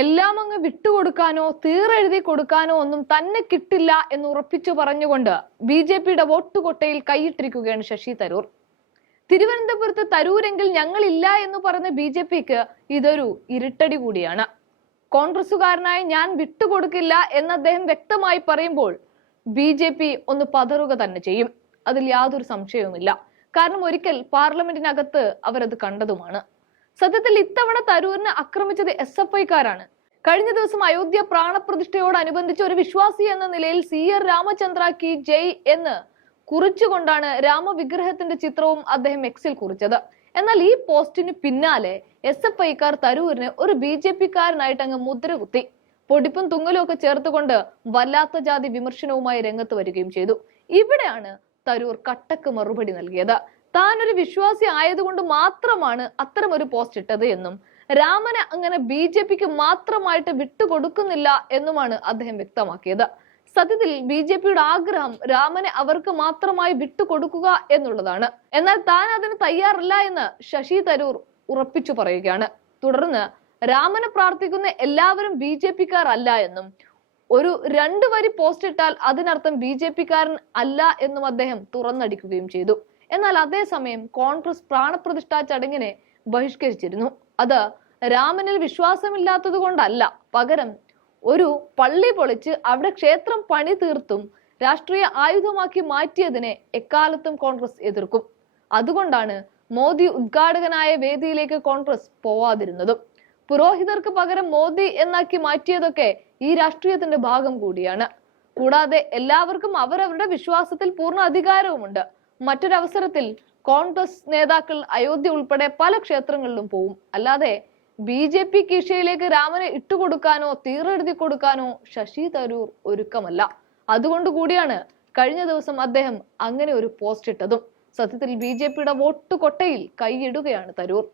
എല്ലാം അങ്ങ് വിട്ടുകൊടുക്കാനോ തീറെഴുതി കൊടുക്കാനോ ഒന്നും തന്നെ കിട്ടില്ല എന്ന് ഉറപ്പിച്ചു പറഞ്ഞുകൊണ്ട് ബി ജെ പിയുടെ വോട്ടുകൊട്ടയിൽ കൈയിട്ടിരിക്കുകയാണ് ശശി തരൂർ. തിരുവനന്തപുരത്ത് തരൂരെങ്കിൽ ഞങ്ങളില്ല എന്ന് പറഞ്ഞ ബി ജെ പിക്ക് ഇതൊരു ഇരുട്ടടി കൂടിയാണ്. കോൺഗ്രസുകാരനായ ഞാൻ വിട്ടുകൊടുക്കില്ല എന്ന് അദ്ദേഹം വ്യക്തമായി പറയുമ്പോൾ ബി ജെ പി ഒന്ന് പതറുക തന്നെ ചെയ്യും. അതിൽ യാതൊരു സംശയവുമില്ല. കാരണം ഒരിക്കൽ പാർലമെന്റിനകത്ത് അവരത് കണ്ടതുമാണ്. സത്യത്തിൽ ഇത്തവണ തരൂരിനെ ആക്രമിച്ചത് എസ് എഫ് ഐക്കാരാണ്. കഴിഞ്ഞ ദിവസം അയോധ്യ പ്രാണപ്രതിഷ്ഠയോടനുബന്ധിച്ച് ഒരു വിശ്വാസി എന്ന നിലയിൽ സി ആർ രാമചന്ദ്ര കി ജയ് എന്ന് കുറിച്ചുകൊണ്ടാണ് രാമവിഗ്രഹത്തിന്റെ ചിത്രവും അദ്ദേഹം എക്സിൽ കുറിച്ചത്. എന്നാൽ ഈ പോസ്റ്റിന് പിന്നാലെ എസ് എഫ് ഐക്കാർ തരൂരിന് ഒരു ബി ജെ പിക്കാരനായിട്ട് അങ്ങ് മുദ്ര കുത്തി പൊടിപ്പും തുങ്ങലും ഒക്കെ ചേർത്തുകൊണ്ട് വല്ലാത്ത ജാതി വിമർശനവുമായി രംഗത്ത് വരികയും ചെയ്തു. ഇവിടെയാണ് തരൂർ കട്ടക്ക് മറുപടി നൽകിയത്. താൻ ഒരു വിശ്വാസി ആയതുകൊണ്ട് മാത്രമാണ് അത്തരം ഒരു പോസ്റ്റ് ഇട്ടത് എന്നും രാമനെ അങ്ങനെ ബി ജെ പിക്ക് മാത്രമായിട്ട് വിട്ടുകൊടുക്കുന്നില്ല എന്നുമാണ് അദ്ദേഹം വ്യക്തമാക്കിയത്. സത്യത്തിൽ ബി ജെ പിയുടെ ആഗ്രഹം രാമനെ അവർക്ക് മാത്രമായി വിട്ടുകൊടുക്കുക എന്നുള്ളതാണ്. എന്നാൽ താൻ അതിന് തയ്യാറല്ല എന്ന് ശശി തരൂർ ഉറപ്പിച്ചു പറയുകയാണ്. തുടർന്ന് രാമനെ പ്രാർത്ഥിക്കുന്ന എല്ലാവരും ബി ജെ പിക്കാർ അല്ല എന്നും ഒരു രണ്ടു വരി പോസ്റ്റ് ഇട്ടാൽ അതിനർത്ഥം ബി ജെ പിക്കാരൻ അല്ല എന്നും അദ്ദേഹം തുറന്നടിക്കുകയും ചെയ്തു. എന്നാൽ അതേസമയം കോൺഗ്രസ് പ്രാണപ്രതിഷ്ഠാ ചടങ്ങിനെ ബഹിഷ്കരിച്ചിരുന്നു. അത് രാമനിൽ വിശ്വാസമില്ലാത്തത് കൊണ്ടല്ല. പകരം ഒരു പള്ളി പൊളിച്ച് അവിടെ ക്ഷേത്രം പണി തീർത്തും രാഷ്ട്രീയ ആയുധമാക്കി മാറ്റിയതിനെ എക്കാലത്തും കോൺഗ്രസ് എതിർക്കും. അതുകൊണ്ടാണ് മോദി ഉദ്ഘാടകനായ വേദിയിലേക്ക് കോൺഗ്രസ് പോവാതിരുന്നതും. പുരോഹിതർക്ക് പകരം മോദി എന്നാക്കി മാറ്റിയതൊക്കെ ഈ രാഷ്ട്രീയത്തിന്റെ ഭാഗം കൂടിയാണ്. കൂടാതെ എല്ലാവർക്കും അവരവരുടെ വിശ്വാസത്തിൽ പൂർണ അധികാരവുമുണ്ട്. മറ്റൊരവസരത്തിൽ കോൺഗ്രസ് നേതാക്കൾ അയോധ്യ ഉൾപ്പെടെ പല ക്ഷേത്രങ്ങളിലും പോവും. അല്ലാതെ ബി ജെ പി കീശയിലേക്ക് രാമനെ ഇട്ടുകൊടുക്കാനോ തീറെഴുതി കൊടുക്കാനോ ശശി തരൂർ ഒരുക്കമല്ല. അതുകൊണ്ട് കൂടിയാണ് കഴിഞ്ഞ ദിവസം അദ്ദേഹം അങ്ങനെ ഒരു പോസ്റ്റ് ഇട്ടതും. സത്യത്തിൽ ബി ജെ പിയുടെ വോട്ട് കൊട്ടയിൽ കൈയിടുകയാണ് തരൂർ.